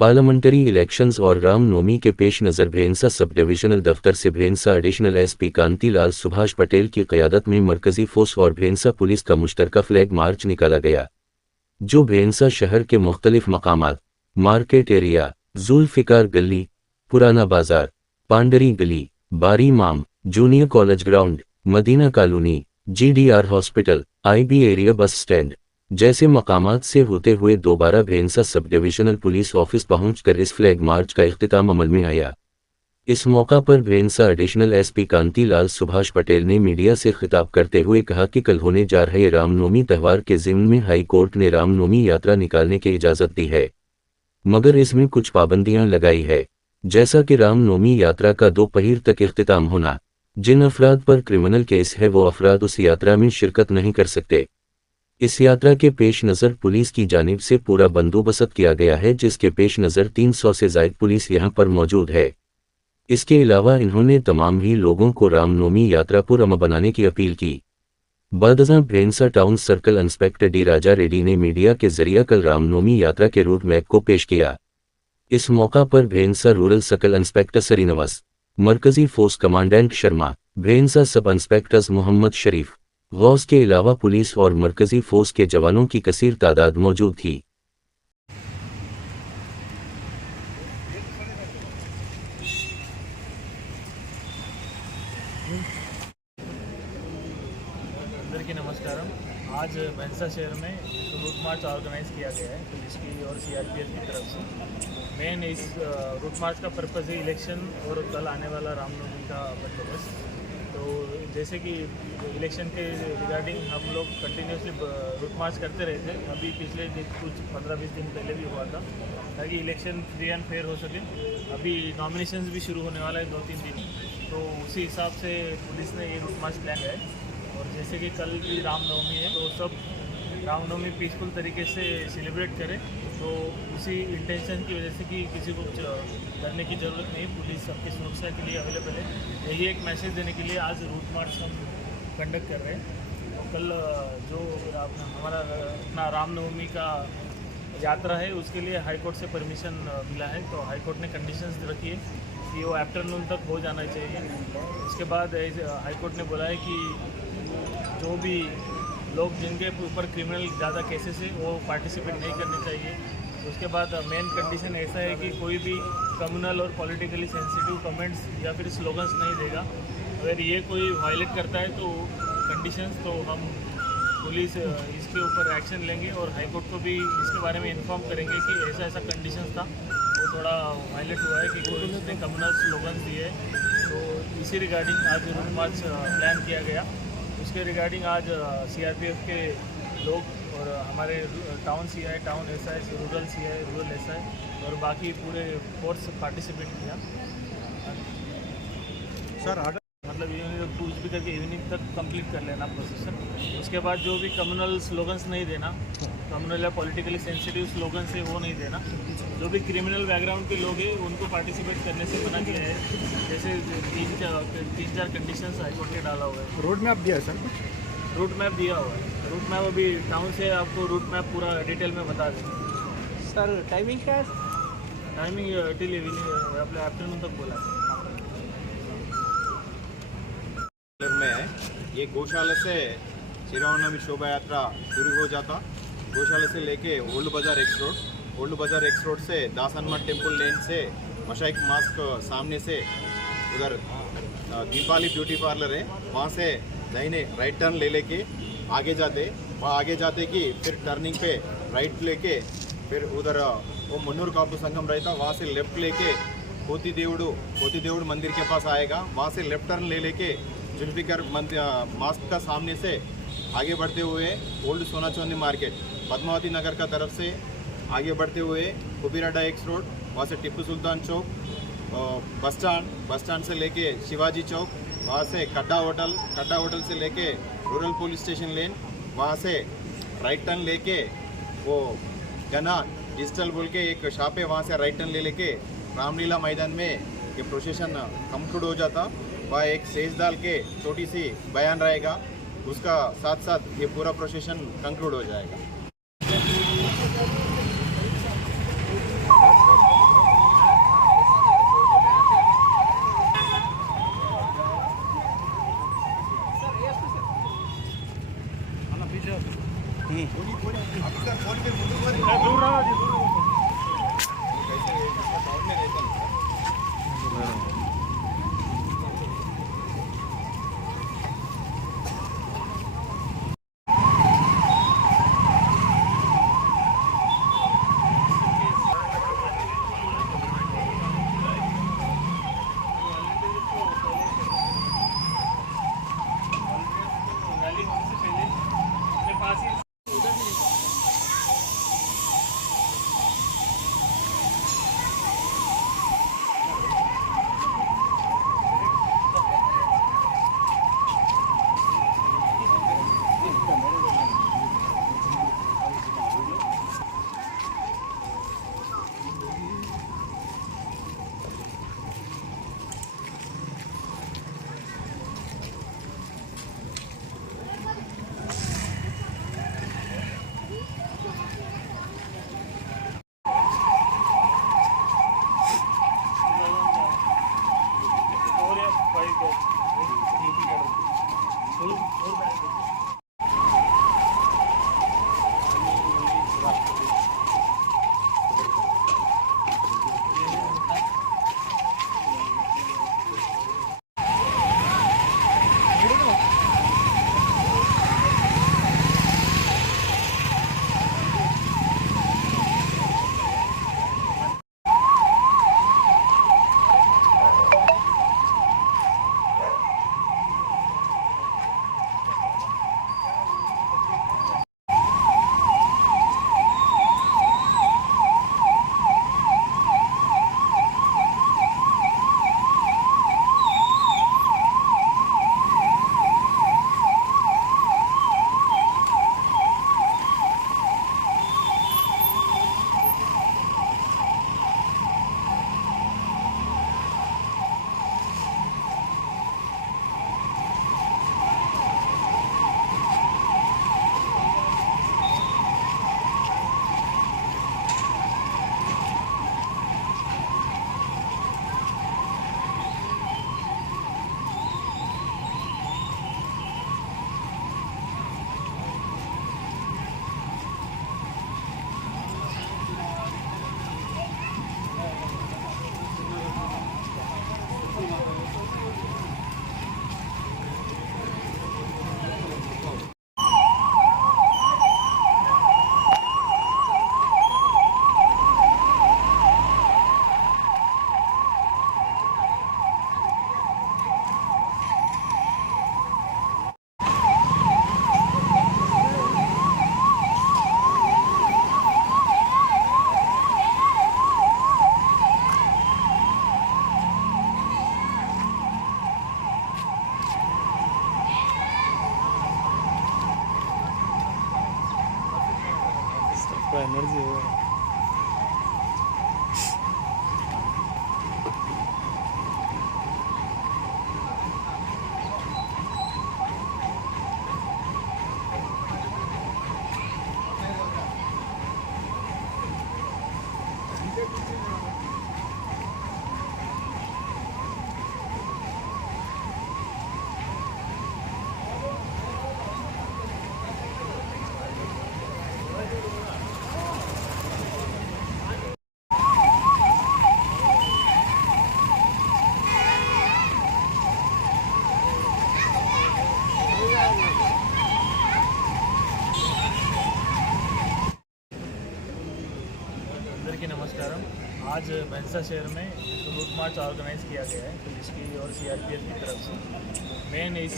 Parliamentary elections और रामनवमी के पेश नज़र भेंसा सब डिविजनल दफ्तर से भेंसा एडिशनल एसपी कांतिलाल सुभाष पटेल की क़यादत में मरकज़ी फोर्स और भेंसा पुलिस का मुश्तरका फ्लैग मार्च निकाला गया, जो भेंसा शहर के मुख्तलिफ मकामात, मार्केट एरिया, जुल्फ़िकार गली, पुराना बाजार, पांडरी गली, बारी माम, junior college ground, Madina colony, GDR hospital, IB area bus stand जैसे मकामात से होते हुए दोबारा भेंसा सब डिविजनल पुलिस ऑफिस पहुंचकर इस फ्लैग मार्च का इख्तिताम अमल में आया। इस मौका पर भेंसा एडिशनल एसपी कांतिलाल सुभाष पटेल ने मीडिया से खिताब करते हुए कहा कि कल होने जा रहे रामनवमी त्यौहार के ज़िम्न में हाई कोर्ट ने रामनवमी यात्रा निकालने की इजाज़त दी है, मगर इसमें कुछ पाबंदियां लगाई है, जैसा कि रामनवमी यात्रा का दोपहर तक इख्तिताम होना। जिन अफराद पर क्रिमिनल केस है वो अफराद उस यात्रा में शिरकत नहीं कर सकते। इस यात्रा के पेश नज़र पुलिस की जानिब से पूरा बंदोबस्त किया गया है, जिसके पेश नज़र 300 से ज़ायद पुलिस यहां पर मौजूद है। इसके अलावा इन्होंने तमाम ही लोगों को रामनवमी यात्रा पुरअमन बनाने की अपील की। बदज़ां भेंसा टाउन सर्कल इंस्पेक्टर डी राजा रेड्डी ने मीडिया के जरिए कल रामनवमी यात्रा के रूट मैप को पेश किया। इस मौका पर Bhainsa rural circle inspector Srinivas, मरकज़ी फोर्स कमांडेंट शर्मा, भेंसा सब इंस्पेक्टर्स मोहम्मद शरीफ, गौस के अलावा पुलिस और मरकज़ी फोर्स के जवानों की कसीर तादाद मौजूद थी। अंदर की नमस्कारम। आज भेंसा शहर में रूट मार्च ऑर्गेनाइज़ किया गया है पुलिस की और CRPF की तरफ से। मेन इस रूट मार्च का पर्पज़ है इलेक्शन और कल आने वाला रामनवमी का बंदोबस्त। तो जैसे कि इलेक्शन के रिगार्डिंग हम लोग कंटिन्यूसली रूट मार्च करते रहे थे, अभी पिछले कुछ 15-20 दिन पहले भी हुआ था, ताकि इलेक्शन फ्री एंड फेयर हो सके। अभी नॉमिनेशंस भी शुरू होने वाला है 2-3 दिन, तो उसी हिसाब से पुलिस ने ये रूट मार्च प्लान है। और जैसे कि कल भी रामनवमी है, तो सब रामनवमी पीसफुल तरीके से सेलिब्रेट करें, तो उसी इंटेंशन की वजह से कि किसी को करने की ज़रूरत नहीं, पुलिस सबकी सुरक्षा के लिए अवेलेबल है। यही एक मैसेज देने के लिए आज रूट मार्च हम कंडक्ट कर रहे हैं। और कल जो हमारा अपना रामनवमी का यात्रा है उसके लिए हाई कोर्ट से परमिशन मिला है, तो हाई कोर्ट ने कंडीशंस रखी है कि वो आफ्टरनून तक हो जाना चाहिए। उसके बाद हाई कोर्ट ने बोला है कि जो भी लोग जिनके ऊपर क्रिमिनल ज़्यादा केसेस है वो पार्टिसिपेट नहीं करने चाहिए। उसके बाद मेन कंडीशन ऐसा है कि कोई भी कम्युनल और पॉलिटिकली सेंसिटिव कमेंट्स या फिर स्लोगन्स नहीं देगा। अगर ये कोई वायलेट करता है तो कंडीशंस, तो हम पुलिस इसके ऊपर एक्शन लेंगे और हाई कोर्ट को भी इसके बारे में इन्फॉर्म करेंगे कि ऐसा ऐसा कंडीशंस था, वो थोड़ा वायलेट हुआ है कि कोई उसने कम्युनल स्लोगन्स दिए। तो इसी रिगार्डिंग आज रूट मार्च प्लान किया गया। उसके रिगार्डिंग आज CRPF के लोग और हमारे town CI, town SI, rural CI, rural SI और बाकी पूरे फोर्स पार्टिसिपेट किया। सर मतलब इवनिंग तक कुछ भी करके इवनिंग तक कंप्लीट कर लेना प्रोसेसन। उसके बाद जो भी कम्युनल स्लोगन्स नहीं देना, कम्युनल या पॉलिटिकली सेंसिटिव स्लोगन्स है वो नहीं देना। जो भी क्रिमिनल बैकग्राउंड के लोग हैं उनको पार्टिसिपेट करने से मना किया है। जैसे 3-4 कंडीशंस हाईकोर्ट ने डाला हुआ है। रोड मैप दिया है सर? रूट मैप दिया हुआ है। रूट मैप अभी टाउन से आपको रूट मैप पूरा डिटेल में बता देंगे। सर टाइमिंग क्या है? टाइमिंग टिल इवनिंग अपने आफ्टरनून तक बोला है। में है ये गौशाला से श्रीरामनवमी शोभा यात्रा शुरू हो जाता। गौशाला से लेके ओल्ड बाज़ार एक्स रोड, ओल्ड बाज़ार एक्स रोड से दास हनुमान टेम्पल लेन से मशाइक मास्क सामने से उधर दीपाली ब्यूटी पार्लर है, वहाँ से दाहिने राइट टर्न ले लेके आगे जाते, वहाँ आगे जाते कि फिर टर्निंग पे राइट लेके फिर उधर वो मन्नूर कापू संगम रहता, वहाँ से लेफ्ट लेके कोती देवड़ मंदिर के पास आएगा। वहाँ से लेफ्ट टर्न ले लेके जुल्फिकार मास्क का सामने से आगे बढ़ते हुए ओल्ड सोना चांदी मार्केट पद्मावती नगर का तरफ से आगे बढ़ते हुए कुबीराडा एक्स रोड, वहाँ से टिप्पू सुल्तान चौक, बस स्टैंड से लेके शिवाजी चौक, वहाँ से कड्डा होटल से लेके रूरल पुलिस स्टेशन लेन, वहाँ से राइट टर्न लेके वो गना डिजिटल बोल के एक शॉप है, वहाँ से राइट टर्न ले लेके रामलीला मैदान में ये प्रोसेशन कंक्लूड हो जाता। वह एक सेज डाल के छोटी सी बयान रहेगा, उसका साथ साथ ये पूरा प्रोसेशन कंक्लूड हो जाएगा। एनर्जी అందరికీ నమస్కారం आज भैंसा शहर में रूट मार्च ऑर्गेनाइज किया गया है पुलिस की और सीआरपीएफ की तरफ से। मेन इस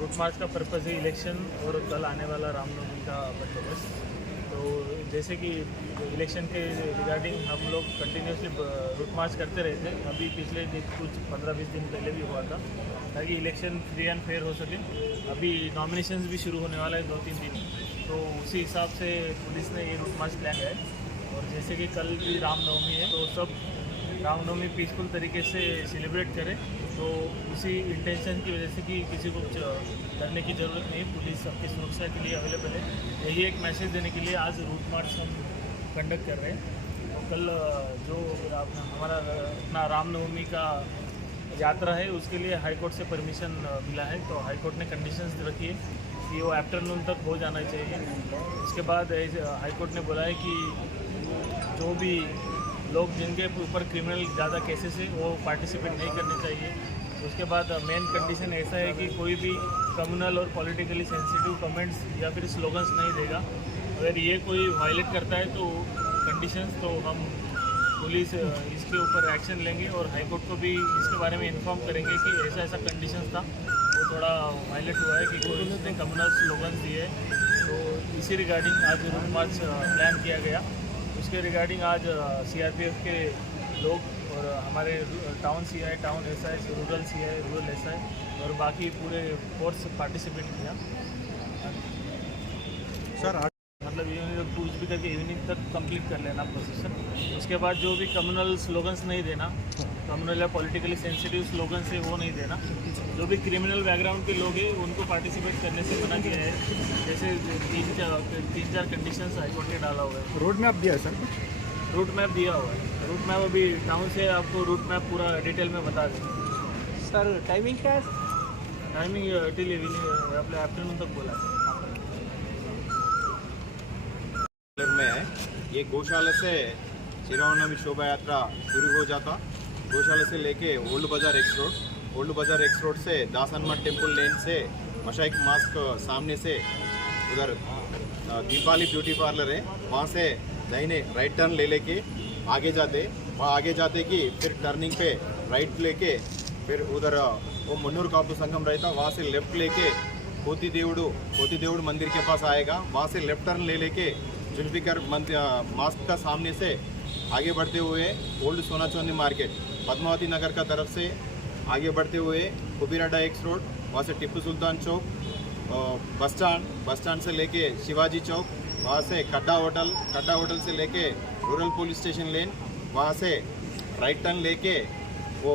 रूट मार्च का पर्पज़ है इलेक्शन और कल आने वाला रामनवमी का बंदोबस्त। तो जैसे कि इलेक्शन के रिगार्डिंग हम लोग कंटिन्यूसली रूट मार्च करते रहते हैं। अभी पिछले कुछ 15-20 दिन पहले भी हुआ था ताकि इलेक्शन फ्री एंड फेयर हो सके। अभी नॉमिनेशंस भी शुरू होने वाला है 2-3 दिन, तो उसी हिसाब से पुलिस ने ये रूट मार्च प्लान किया है। और जैसे कि कल भी रामनवमी है तो सब रामनवमी पीसफुल तरीके से सेलिब्रेट करें, तो उसी इंटेंशन की वजह से कि किसी को कुछ करने की ज़रूरत नहीं, पुलिस सबकी सुरक्षा के लिए अवेलेबल है। यही एक मैसेज देने के लिए आज रूट मार्च हम कंडक्ट कर रहे हैं। तो कल जो हमारा अपना रामनवमी का यात्रा है उसके लिए हाई कोर्ट से परमिशन मिला है, तो हाई कोर्ट ने कंडीशंस रखी है कि वो आफ्टरनून तक हो जाना चाहिए। उसके बाद हाई कोर्ट ने बोला है कि जो भी लोग जिनके ऊपर क्रिमिनल ज़्यादा केसेस है वो पार्टिसिपेट नहीं करने चाहिए। उसके बाद मेन कंडीशन ऐसा है कि कोई भी कम्युनल और पॉलिटिकली सेंसिटिव कमेंट्स या फिर स्लोगन्स नहीं देगा। अगर ये कोई वायलेट करता है तो कंडीशंस, तो हम पुलिस इसके ऊपर एक्शन लेंगे और हाई कोर्ट को भी इसके बारे में इन्फॉर्म करेंगे कि ऐसा ऐसा कंडीशंस था, वो थोड़ा वायलेट हुआ है कि कोई उसने कम्युनल स्लोगन्स दिए। तो इसी रिगार्डिंग आज रूट मार्च प्लान किया गया। उसके रिगार्डिंग आज सीआरपीएफ के लोग और हमारे town CI, town SI, rural CI, rural SI और बाकी पूरे फोर्स पार्टिसिपेट किया। सर मतलब इवनिंग पूछ भी करके इवनिंग तक कंप्लीट कर लेना प्रोसेसन। उसके बाद जो भी कम्युनल स्लोगन्स नहीं देना, कम्युनल या पॉलिटिकली सेंसिटिव स्लोगन से वो नहीं देना। जो भी क्रिमिनल बैकग्राउंड के लोग हैं उनको पार्टिसिपेट करने से मना किया है। जैसे 3-4 कंडीशंस हाई कोर्ट ने डाला हुआ है। रोड मैप दिया है सर कुछ? रूट मैप दिया हुआ है। रूट मैप अभी टाउन से आपको रूट मैप पूरा डिटेल में बता देंगे। सर टाइमिंग क्या है? टाइमिंग टिल इवनिंग अपने आफ्टरनून तक बोला है। में है ये गौशाला से श्रीरामनवमी शोभा यात्रा शुरू हो जाता। गौशाला से लेके ओल्ड बाज़ार एक्स रोड, ओल्ड बाज़ार एक्स रोड से दास हनुमान टेम्पल लेन से मशाइक मास्क सामने से उधर दीपाली ब्यूटी पार्लर है, वहाँ से दाहिने राइट टर्न ले लेके आगे जाते, वहाँ आगे जाते कि फिर टर्निंग पे राइट लेके फिर उधर वो मुन्नूर कापू संगम रहता, वहाँ से लेफ्ट लेके कोती देवड़ मंदिर के पास आएगा। वहाँ से लेफ्ट टर्न ले लेके जुल्फिकर मास्क का सामने से आगे बढ़ते हुए ओल्ड सोना चांदी मार्केट पद्मावती नगर का तरफ से आगे बढ़ते हुए कुबीराडा एक्स रोड, वहाँ से टिप्पू सुल्तान चौक, बस स्टैंड से लेके शिवाजी चौक, वहाँ से कड्डा होटल से लेके रूरल पुलिस स्टेशन लेन, वहाँ से राइट टर्न लेके वो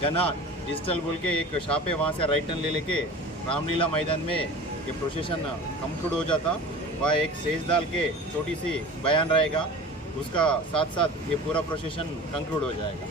जना डिजिटल बोल के एक शॉप है, वहाँ से राइट टर्न ले लेके रामलीला मैदान में ये प्रोसेशन कंक्लूड हो जाता। वह एक सेज डाल के छोटी सी बयान रहेगा, उसका साथ साथ ये पूरा प्रोसेशन कंक्लूड हो जाएगा।